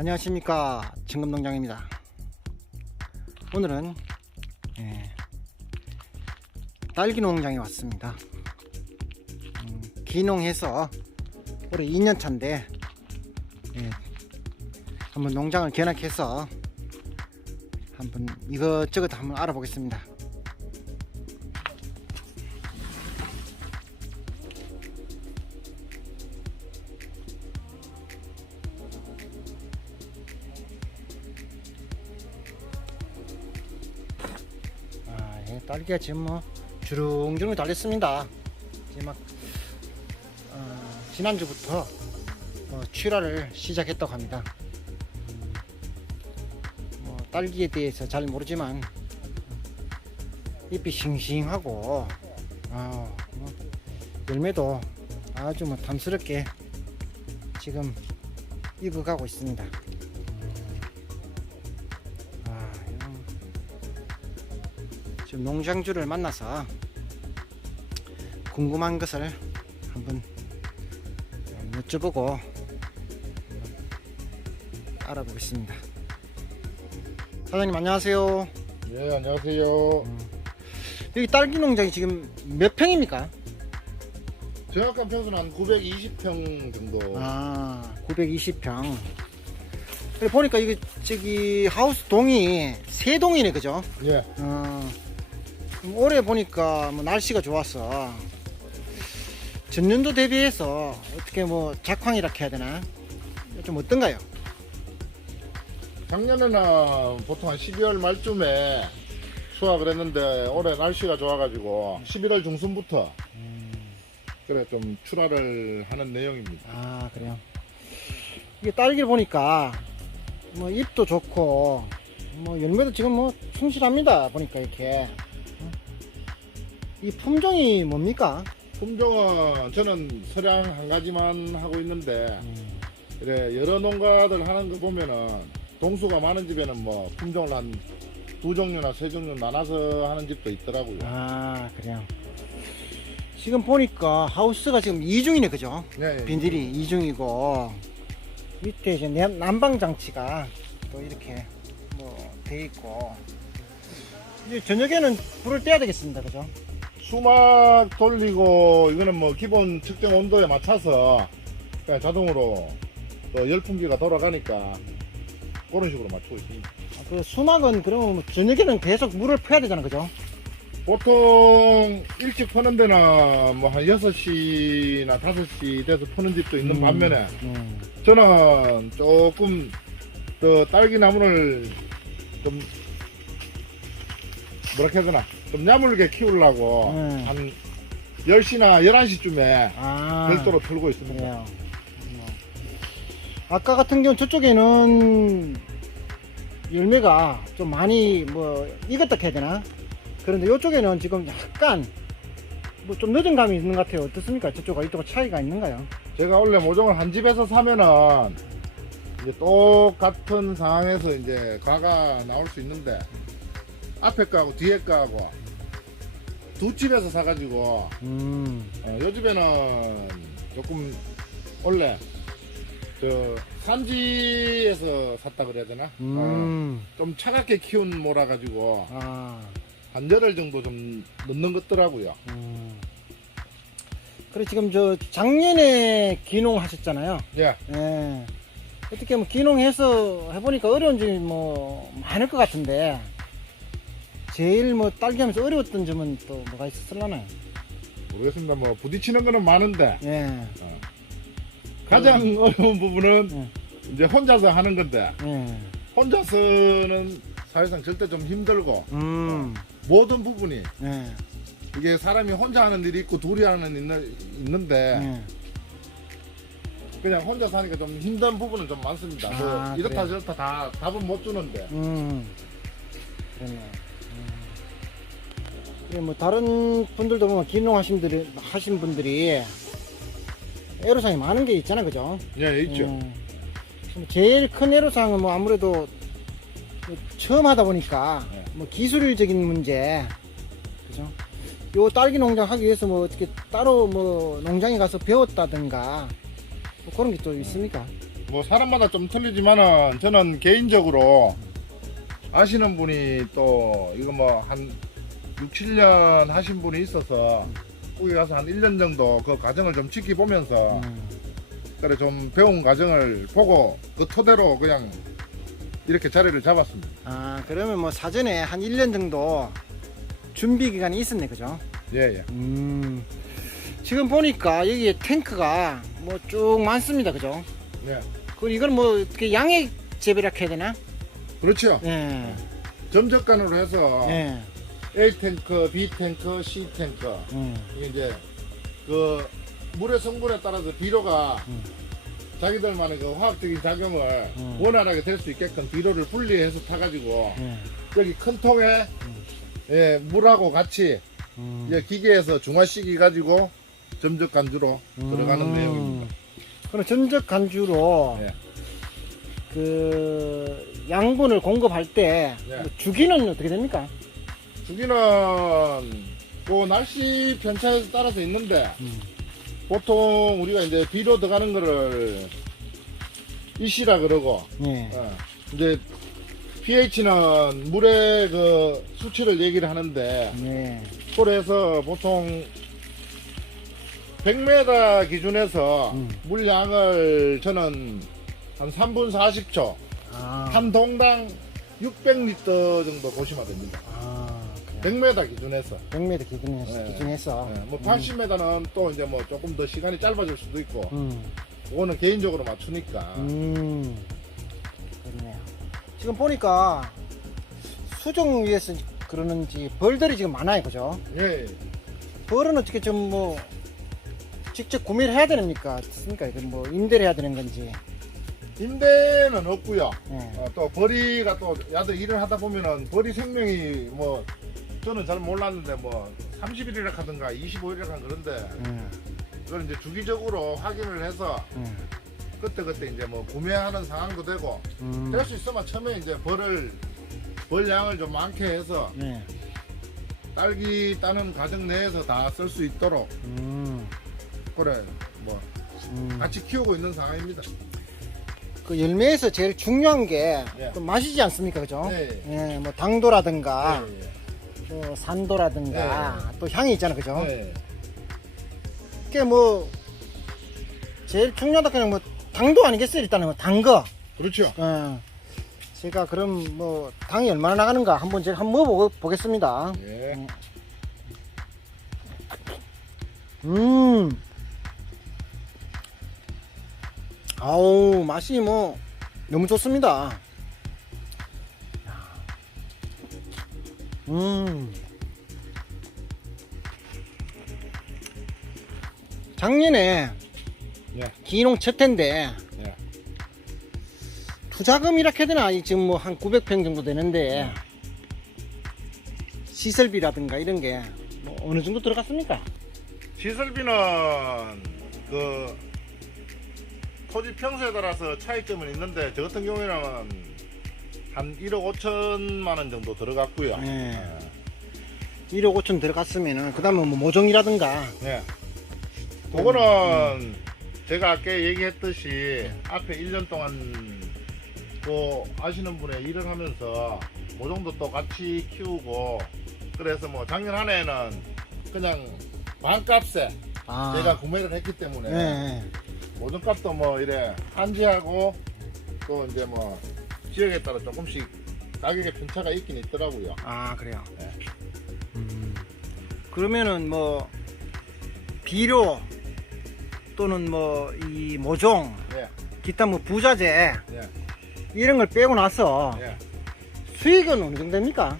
안녕하십니까. 진금농장입니다. 오늘은 예, 딸기 농장에 왔습니다. 음, 기농해서 올해 2년차인데 예, 한번 농장을 견학해서 한번 이것저것 한번 알아보겠습니다 딸기가 지금 뭐 주렁주렁 달렸습니다. 지금 막 어, 지난주부터 어, 출하를 시작했다고 합니다. 음, 뭐 딸기에 대해서 잘 모르지만 잎이 싱싱하고 아, 뭐 열매도 아주 뭐 탐스럽게 지금 익어가고 있습니다. 지금 농장주를 만나서 궁금한 것을 한번 여쭤보고 알아보겠습니다. 사장님 안녕하세요. 예, 안녕하세요. 여기 딸기 농장이 지금 몇 평입니까? 정확한 평수는 한 920평 정도. 아, 920평. 그래 보니까 이게 저기 하우스 동이 세 동이네, 그죠? 예, 어, 좀 올해 보니까 뭐 날씨가 좋았어. 전년도 대비해서 어떻게 뭐 작황이라 해야 되나? 좀 어떤가요? 작년에는 보통 한 12월 말쯤에 수확을 했는데 올해 날씨가 좋아가지고 11월 중순부터 그래 좀 출하를 하는 내용입니다. 아, 그래요. 이게 딸기를 보니까 뭐 잎도 좋고 뭐 열매도 지금 뭐 충실합니다. 보니까 이렇게. 어? 이 품종이 뭡니까? 품종은 저는 서량 한 가지만 하고 있는데 이래 여러 농가들 하는 거 보면은 동수가 많은 집에는 뭐 품종을 한 두 종류나 세 종류 나눠서 하는 집도 있더라고요. 아, 그래요. 지금 보니까 하우스가 지금 이중이네, 그죠? 네, 빈들이 이중이고 밑에 이제 내- 난방 장치가 또 이렇게 뭐 돼 있고 이제 저녁에는 불을 떼야 되겠습니다, 그죠? 수막 돌리고 이거는 뭐 기본 측정 온도에 맞춰서 그냥 자동으로 또 열풍기가 돌아가니까 그런 식으로 맞추고 있습니다. 아, 그 수막은 그러면 뭐 저녁에는 계속 물을 퍼야 되잖아, 그죠? 보통 일찍 퍼는 데는 뭐한 6시나 5시 돼서 퍼는 집도 있는 음, 반면에 음. 저는 조금 더 딸기 나무를 좀 뭐라 해야 되나 좀 야물게 키우려고 음. 한 10시나 11시쯤에 아, 별도로 틀고 있습니다. 그래요. 뭐. 아까 같은 경우 저쪽에는 열매가 좀 많이 뭐 익었다 해야 되나? 그런데 이쪽에는 지금 약간 뭐 좀 늦은 감이 있는 것 같아요. 어떻습니까? 저쪽과 이쪽과 차이가 있는가요? 제가 원래 모종을 한 집에서 사면은 이제 똑같은 상황에서 이제 과가 나올 수 있는데 앞에 거하고 뒤에 거하고 두 집에서 사가지고 음, 어, 요 집에는 조금 원래 저 산지에서 샀다 그래야 되나? 어, 음, 좀 차갑게 키운 모라 가지고 아, 한 열흘 정도 좀 넣는 것더라고요. 음. 그래 지금 저 작년에 기농하셨잖아요. 예. 예. 어떻게 뭐 기농해서 해보니까 어려운 점이 뭐 많을 것 같은데 제일 뭐 딸기 하면서 어려웠던 점은 또 뭐가 있었을라나요? 모르겠습니다. 뭐 부딪히는 거는 많은데 예, 가장 어려운 부분은 예, 이제 혼자서 하는 건데 예. 혼자서는 사실상 절대 좀 힘들고 음, 모든 부분이 예, 이게 사람이 혼자 하는 일이 있고 둘이 하는 있는, 있는데 예. 그냥 혼자서 하니까 좀 힘든 부분은 좀 많습니다. 뭐 아, 이렇다 그래요? 저렇다 다 답은 못 주는데 음. 음. 그래 뭐 다른 분들도 보면 기농 하신 분들이 하신 분들이 애로사항이 많은 게 있잖아, 그죠? 예 있죠. 음, 뭐 제일 큰 애로사항은 뭐 아무래도 뭐 처음 하다 보니까 네. 뭐 기술적인 문제, 그죠? 요 딸기 농장 하기 위해서 뭐 어떻게 따로 뭐 농장에 가서 배웠다든가 뭐 그런 게 또 있습니까? 뭐 사람마다 좀 틀리지만은 저는 개인적으로 아시는 분이 또 이거 뭐한 6, 7년 하신 분이 있어서 거기 가서 한 1년 정도 그 과정을 좀 지켜보면서 음. 그래 좀 배운 과정을 보고 그 토대로 그냥 이렇게 자리를 잡았습니다. 아 그러면 뭐 사전에 한 1년 정도 준비 기간이 있었네 그죠? 예, 예. 음. 지금 보니까 여기에 탱크가 뭐 쭉 많습니다 그죠? 네. 그 이건 뭐 어떻게 양액 재배라 해야 되나? 그렇죠. 예. 점적간으로 해서 예. A 탱크, B 탱크, C 탱크 음. 이게 이제 그 물의 성분에 따라서 비료가 음. 자기들만의 그 화학적인 작용을 음. 원활하게 될 수 있게끔 비료를 분리해서 타가지고 예. 여기 큰 통에 예, 물하고 같이 음. 이제 기계에서 중화시키 가지고 점적 간주로 들어가는 음. 내용입니다. 그럼 전적 간주로 예. 그 양분을 공급할 때 예. 뭐 주기는 어떻게 됩니까? 주기는 그 날씨 편차에 따라서 있는데 음. 보통 우리가 이제 비료 들어가는 거를 이시라 그러고 예. 어, 이제 pH는 물의 그 수치를 얘기를 하는데 예. 그래서 보통 100m 기준에서 음. 물량을 저는 한 3분 40초 아. 한 동당 600리터 정도 보시면 됩니다. 아. 그래. 100m 기준에서 100m 기준에서 네. 기준해서. 네, 뭐 80m는 또 이제 뭐 조금 더 시간이 짧아질 수도 있고 음. 그거는 개인적으로 맞추니까 음. 그러네요. 지금 보니까 수정 위에서 그러는지 벌들이 지금 많아요, 그죠? 예, 벌은 어떻게 좀 뭐 직접 구매를 해야 되니까 어떻습니까? 이거 뭐 임대를 해야 되는 건지. 임대는 없고요. 예. 어, 또 벌이가 또 야들 일을 하다 보면은 벌이 생명이 뭐 저는 잘 몰랐는데 뭐 30일이라 하든가 25일이라 하는 그런데 음. 그걸 이제 주기적으로 확인을 해서 음. 그때 그때 이제 뭐 구매하는 상황도 되고 음. 될 수 있으면 처음에 이제 벌을 벌량을 좀 많게 해서 네. 딸기 따는 과정 내에서 다 쓸 수 있도록 음. 그래 뭐 음. 같이 키우고 있는 상황입니다. 그 열매에서 제일 중요한 게 예. 또 맛이지 않습니까, 그죠? 네. 예, 뭐 당도라든가 예, 예. 또 산도라든가 또 향이 있잖아, 그죠? 네. 그게 뭐 제일 중요하다 그냥 뭐 당도 아니겠어요, 일단은 뭐 당거. 그렇죠. 어. 제가 그럼 뭐 당이 얼마나 나가는가 한번 제가 한번 먹어보겠습니다. 예. 음. 아우 맛이 뭐 너무 좋습니다. 음. 작년에 예. 기농 첫 해인데 예. 투자금이라 해야 되나 이 지금 뭐 한 900평 정도 되는데 시설비라든가 이런 게 뭐 어느 정도 들어갔습니까? 시설비는 그 토지 평수에 따라서 차이점은 있는데 저 같은 경우에는 한 1억 5천만 원 정도 들어갔고요. 예. 1억 5천 들어갔으면은 그 다음에 뭐 모종이라든가 예. 그거는 제가 아까 얘기했듯이 앞에 1년 동안 그 아시는 분의 일을 하면서 모종도 또 같이 키우고 그래서 뭐 작년 한 해는 그냥 반값에 아, 제가 구매를 했기 때문에 예, 모든 값도 뭐 이래 한지하고 또 이제 뭐 지역에 따라 조금씩 가격의 편차가 있긴 있더라고요. 아 그래요. 네. 음. 그러면은 뭐 비료 또는 뭐 이 모종 예, 기타 뭐 부자재 예, 이런 걸 빼고 나서 예. 수익은 어느 정도 됩니까?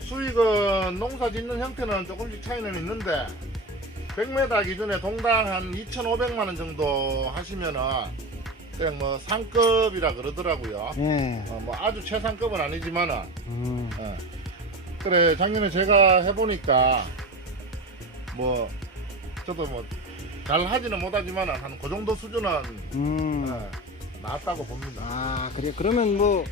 수익은 농사 짓는 형태는 조금씩 차이는 있는데 100m 기준에 동당 한 2,500만 원 정도 하시면은 그냥 뭐 상급이라 그러더라고요. 예. 어, 뭐 아주 최상급은 아니지만은 음. 예. 그래 작년에 제가 해보니까 뭐 저도 뭐 잘 하지는 못하지만 한그 정도 수준은 음. 예, 나왔다고 봅니다. 아 그래 그러면 뭐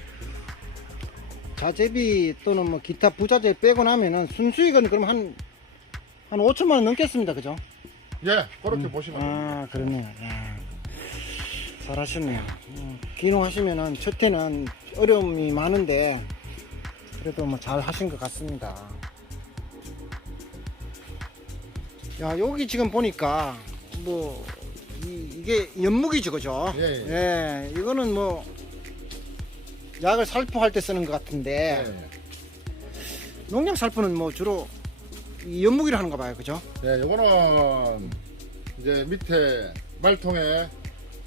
자재비 또는 뭐 기타 부자재 빼고 나면은 순수익은 그럼 한, 한 5천만 원 넘겠습니다 그죠? 예, 그렇게 음. 보시면 됩니다. 아 그러네요 아. 잘 하셨네요. 음, 기농하시면은 첫 해는 어려움이 많은데 그래도 뭐 잘 하신 것 같습니다. 야 여기 지금 보니까 뭐 이, 게 연무기죠, 그죠? 예, 예. 예, 이거는 뭐 약을 살포할 때 쓰는 것 같은데 네. 농약 살포는 뭐 주로 이 연무기를 하는가 봐요, 그죠? 네, 요거는 이제 밑에 말통에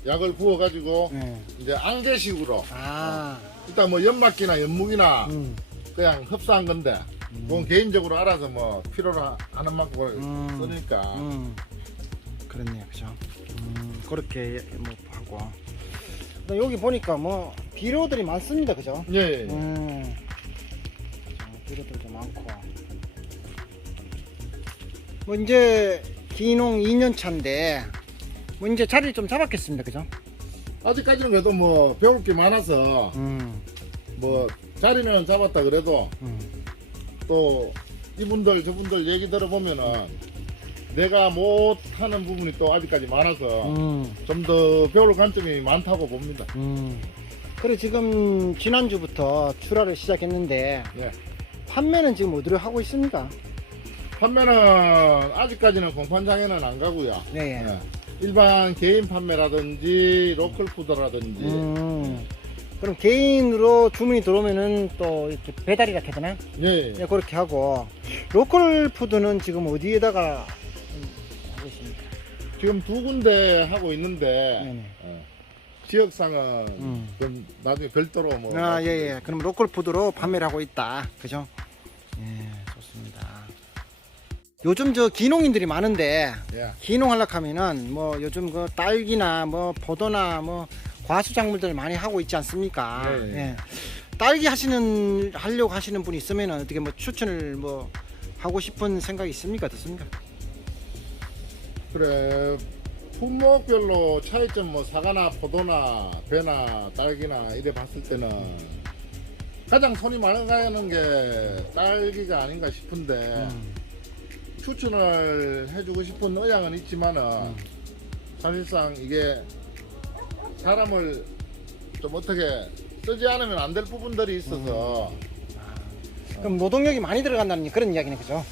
약을 부어가지고 예. 이제 안개식으로 아, 일단 뭐 연막기나 연무기나 음, 그냥 흡수한 건데 그건 개인적으로 알아서 뭐 필요로 하는 만큼 음. 쓰니까 음, 그렇네요, 그죠? 음, 그렇게 뭐 하고. 근데 여기 보니까 뭐 비료들이 많습니다, 그죠? 예, 예. 음, 그죠? 비료들도 많고. 뭐 이제 기농 2년 차인데 뭐 이제 자리를 좀 잡았겠습니다, 그죠? 아직까지는 그래도 뭐 배울 게 많아서 음, 뭐 자리는 잡았다 그래도 음, 또 이분들 저분들 얘기 들어보면은 내가 못하는 부분이 또 아직까지 많아서 음. 좀 더 배울 관점이 많다고 봅니다. 음. 그래 지금 지난주부터 출하를 시작했는데 예. 판매는 지금 어디로 하고 있습니까? 판매는 아직까지는 공판장에는 안 가고요. 예, 예. 예. 일반 개인 판매라든지 로컬 푸드라든지 음. 그럼 개인으로 주문이 들어오면은 또 이렇게 배달이라 해야 되나? 예, 예, 그렇게 하고 로컬 푸드는 지금 어디에다가 음, 하고 있습니까? 지금 두 군데 하고 있는데 네네. 어, 지역상은 음. 좀 나중에 별도로 뭐 아, 예, 예. 그럼 로컬 푸드로 판매를 하고 있다. 그죠? 요즘 저 기농인들이 많은데 예. 기농하려고 하면은 뭐 요즘 그 딸기나 뭐 포도나 뭐 과수 작물들 많이 하고 있지 않습니까? 네. 예. 딸기 하시는 하려고 하시는 분이 있으면은 어떻게 뭐 추천을 뭐 하고 싶은 생각이 있습니까? 어떻습니까? 그래 품목별로 차이점 뭐 사과나 포도나 배나 딸기나 이래 봤을 때는 가장 손이 많이 가는 게 딸기가 아닌가 싶은데 음, 추천을 해주고 싶은 의향은 있지만은 음. 사실상 이게 사람을 좀 어떻게 쓰지 않으면 안 될 부분들이 있어서 그럼 노동력이 많이 들어간다는 그런 이야기네, 그죠?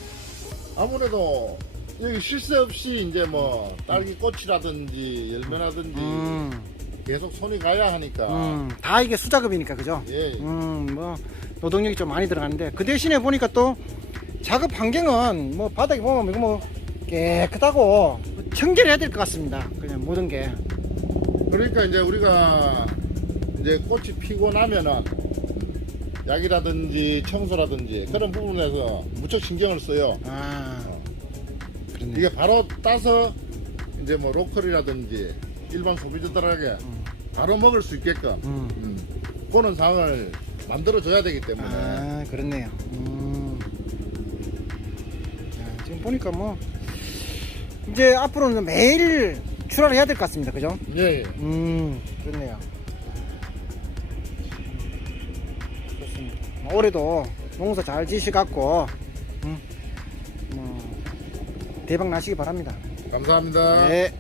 아무래도 여기 쉴 새 없이 이제 뭐 딸기 꽃이라든지 열매라든지 음, 계속 손이 가야 하니까. 음, 다 이게 수작업이니까, 그죠? 예, 음, 뭐 노동력이 좀 많이 들어가는데 그 대신에 보니까 또 작업 환경은 뭐 바닥에 보면 이거 뭐 깨끗하고 청결해야 될 것 같습니다. 그냥 모든 게. 그러니까 이제 우리가 이제 꽃이 피고 나면은 약이라든지 청소라든지 그런 부분에서 무척 신경을 써요. 아, 그렇네. 이게 바로 따서 이제 뭐 로컬이라든지 일반 소비자들에게 음. 바로 먹을 수 있게끔 음. 음, 그런 상황을 만들어 줘야 되기 때문에 아, 그렇네요. 음. 보니까 뭐 이제 앞으로는 매일 출하를 해야 될 것 같습니다. 그죠? 예, 예. 음, 그렇네요. 좋습니다. 올해도 농사 잘 지시갖고, 음, 뭐, 대박 나시기 바랍니다. 감사합니다. 네.